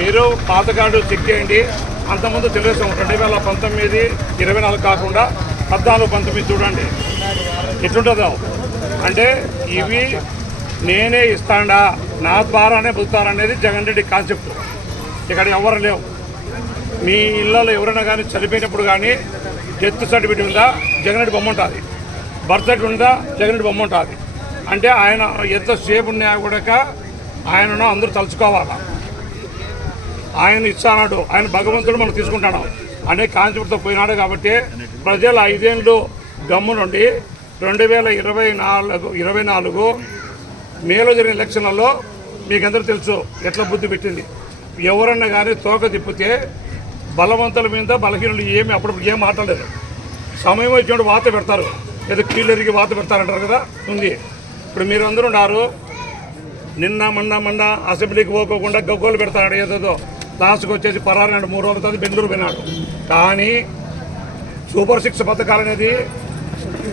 మీరు పాత card check చేయండి. అంతకుముందు తెలుగుదేశం రెండు వేల పంతొమ్మిది ఇరవై నాలుగు కాకుండా పద్నాలుగు పంతొమ్మిది చూడండి. ఎట్లుంటుందో. అంటే ఇవి నేనే ఇస్తాడా నా ద్వారానే పొందుతారనేది జగన్ రెడ్డి కాన్సెప్ట్. ఇక్కడ ఎవరు లేవు. మీ ఇళ్ళలో ఎవరైనా కానీ చనిపోయినప్పుడు కానీ డెత్ సర్టిఫికేట్ ఉందా? జగన్ రెడ్డి బొమ్మ ఉంటుంది. బర్త్ సర్టిఫికేట్ ఉందా? జగన్ రెడ్డి బొమ్మ ఉంటుంది. అంటే ఆయన ఎంత సేపు ఉన్నా కూడా ఆయనను అందరూ తలుచుకోవాలా? ఆయన ఇస్తాడు ఆయన భగవంతుడు మనం తీసుకుంటాడు. అనే కాన్సెప్ట్తో పోయినాడు కాబట్టి ప్రజలు ఐదేళ్ళు గమ్ము నుండి రెండు వేల ఇరవై నాలుగు ఇరవై నాలుగు మేలో జరిగిన ఎలక్షన్లలో మీకు తెలుసు ఎట్లా బుద్ధి పెట్టింది. ఎవరన్నా కానీ తోక తిప్పితే బలవంతుల మీద బలహీనులు ఏమి అప్పుడప్పుడు ఏం మాట్లాడలేదు. సమయం వచ్చినప్పుడు వాత పెడతారు. ఏదో కీళ్ళెరిగి వాత పెడతారంటారు కదా ఉంది. ఇప్పుడు మీరు అందరూ ఉన్నారు. నిన్న మొన్న మొన్న అసెంబ్లీకి పోకోకుండా గగ్గోలు పెడతాడు ఏదేదో. లాస్ట్కి వచ్చేసి పరారినాడు మూడు రోజుల తర్వాత బెంగళూరు పోయినాడు. కానీ సూపర్ సిక్స్ పథకాలు అనేది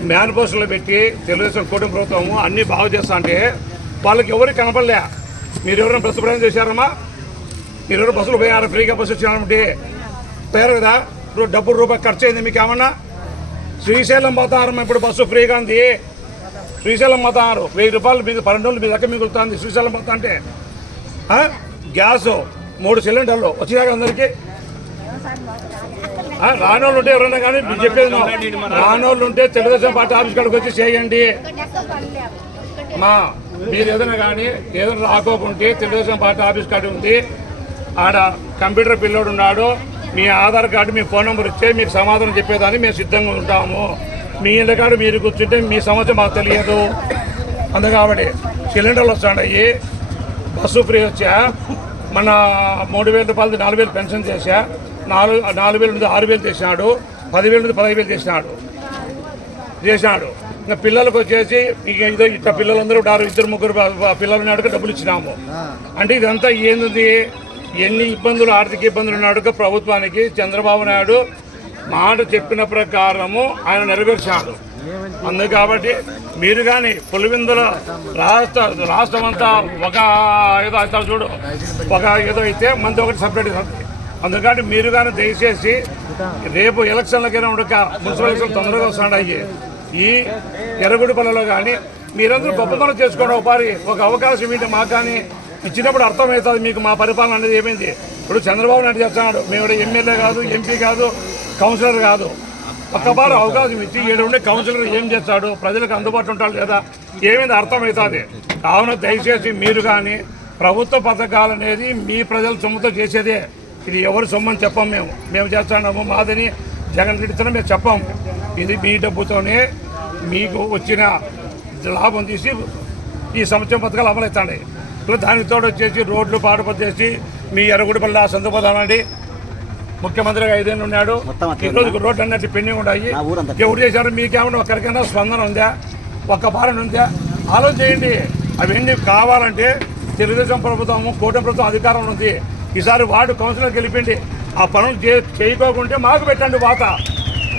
మేనిఫెస్టోలో పెట్టి తెలుగుదేశం కూటమి ప్రభుత్వం అన్నీ బాగు చేస్తా అంటే వాళ్ళకి ఎవరికి కనపడలే. మీరు ఎవరైనా బస్సు ప్రయాణం చేశారమ్మా? మీరు ఎవరు బస్సులు పోయారు ఫ్రీగా బస్సు వచ్చినారంటే పేరు కదా? ఇప్పుడు డబ్బు రూపాయి ఖర్చు అయింది మీకు ఏమన్నా? శ్రీశైలం పోతారు ఇప్పుడు బస్సు ఫ్రీగా ఉంది. శ్రీశైలం పోతారు. వెయ్యి రూపాయలు మీకు పన్నెండు రోజులు మీ దగ్గర మిగులుతుంది. శ్రీశైలం పోతా అంటే గ్యాసు గ్యాస్. మూడు సిలిండర్లు వచ్చినాక అందరికీ. రానోళ్ళు ఉంటే ఎవరైనా కానీ మీరు చెప్పేది రానోళ్ళు ఉంటే తెలుగుదేశం పార్టీ ఆఫీస్ కాడికి వచ్చి చేయండి. మా మీరు ఏదైనా కానీ ఏదైనా రాకోకుంటే తెలుగుదేశం పార్టీ ఆఫీస్ కాడ ఉంది. ఆడ కంప్యూటర్ పిల్లోడు ఉన్నాడు. మీ ఆధార్ కార్డు మీ ఫోన్ నెంబర్ ఇచ్చే మీకు సమాధానం చెప్పేదాన్ని మేము సిద్ధంగా ఉంటాము. మీ ఇళ్ళ కాడు మీరు కూర్చుంటే మీ సమస్య మాకు తెలియదు. అందు కాబట్టి సిలిండర్లు వస్తాయి బస్సు ఫ్రీ వచ్చా? మన మూడు వేల రూపాయలది నాలుగు వేలు పెన్షన్ చేశా. నాలుగు నాలుగు వేల నుండి ఆరు వేలు చేసినాడు పదివేల నుండి పదహైదు వేలు చేసినాడు. చేసినాడు ఇంకా పిల్లలకు వచ్చేసి ఇక ఇట్లా పిల్లలందరూ ఉన్నారు ఇద్దరు ముగ్గురు పిల్లలు నాడుక డబ్బులు ఇచ్చినాము. అంటే ఇదంతా ఏంది? ఎన్ని ఇబ్బందులు ఆర్థిక ఇబ్బందులు నాడుక ప్రభుత్వానికి. చంద్రబాబు నాయుడు మాట చెప్పిన ప్రకారము ఆయన నెరవేర్చాడు. అందు కాబట్టి మీరు కానీ పులివిందుల రాష్ట్ర రాష్ట్రం అంతా ఒక ఏదో అవుతారు చూడు. ఒక ఏదో అయితే మనది ఒకటి సపరేట్ అందుకని మీరు కానీ దయచేసి రేపు ఎలక్షన్లకైనా ఉండక మున్సిపల్ ఎలక్షన్ తొందరగా వస్తున్నాయి ఈ ఎర్రగుడిపల్లిలో కానీ మీరందరూ గొప్ప పనులు చేసుకోవడం ఒకసారి ఒక అవకాశం ఏంటి మాకు కానీ ఇచ్చినప్పుడు అర్థమవుతుంది మీకు మా పరిపాలన అనేది ఏమైంది. ఇప్పుడు చంద్రబాబు నాయుడు చెప్తున్నాడు మేము ఎమ్మెల్యే కాదు ఎంపీ కాదు కౌన్సిలర్ కాదు. ఒక్కబారు అవకాశం ఇచ్చి ఏడు ఉండే కౌన్సిలర్ ఏం చేస్తాడు? ప్రజలకు అందుబాటులో ఉంటాడు లేదా? ఏమైంది? అర్థమవుతుంది. కావున దయచేసి మీరు కానీ ప్రభుత్వ పథకాలు అనేది మీ ప్రజల సొమ్ముతో చేసేదే. ఇది ఎవరి సొమ్మని చెప్పం మేము. మేము చేస్తున్నాము మాదని జగన్ రెడ్డితో మేము చెప్పం. ఇది మీ డబ్బుతోనే మీకు వచ్చిన లాభం తీసి ఈ సంవత్సరం పథకాలు అమలవుతాయి ఇప్పుడు దానికి తోడు వచ్చేసి రోడ్లు పాడుపడి చేసి మీ ఎర్రగుడిపల్లి ఆ సందుపదానండి ముఖ్యమంత్రిగా ఐదేళ్ళు ఉన్నాడు. ఈ రోజు రోడ్లు అన్నట్టు పెండింగ్ ఉన్నాయి ఎవరు చేశారు? మీకేమన్నా ఒక్కరికైనా స్పందన ఉందా? ఒక్క భారణ ఉందా? ఆలోచన చేయండి అవన్నీ కావాలంటే తెలుగుదేశం ప్రభుత్వం కూటమి ప్రభుత్వం అధికారంలో ఉంది. ఈసారి వార్డు కౌన్సిలర్కి వెళ్ళిపోయింది ఆ పనులు చేయకోకుంటే మాకు పెట్టండి వాత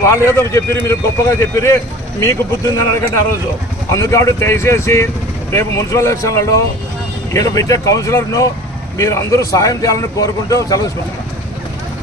వాళ్ళు ఏదో చెప్పిరి మీరు గొప్పగా చెప్పిరి మీకు బుద్ధి ఉందని అడగండి ఆ రోజు. అందుకాడు దయచేసి రేపు మున్సిపల్ ఎలక్షన్లలో ఈడ పెట్టే కౌన్సిలర్ను మీరు అందరూ సాయం చేయాలని కోరుకుంటూ సెలవు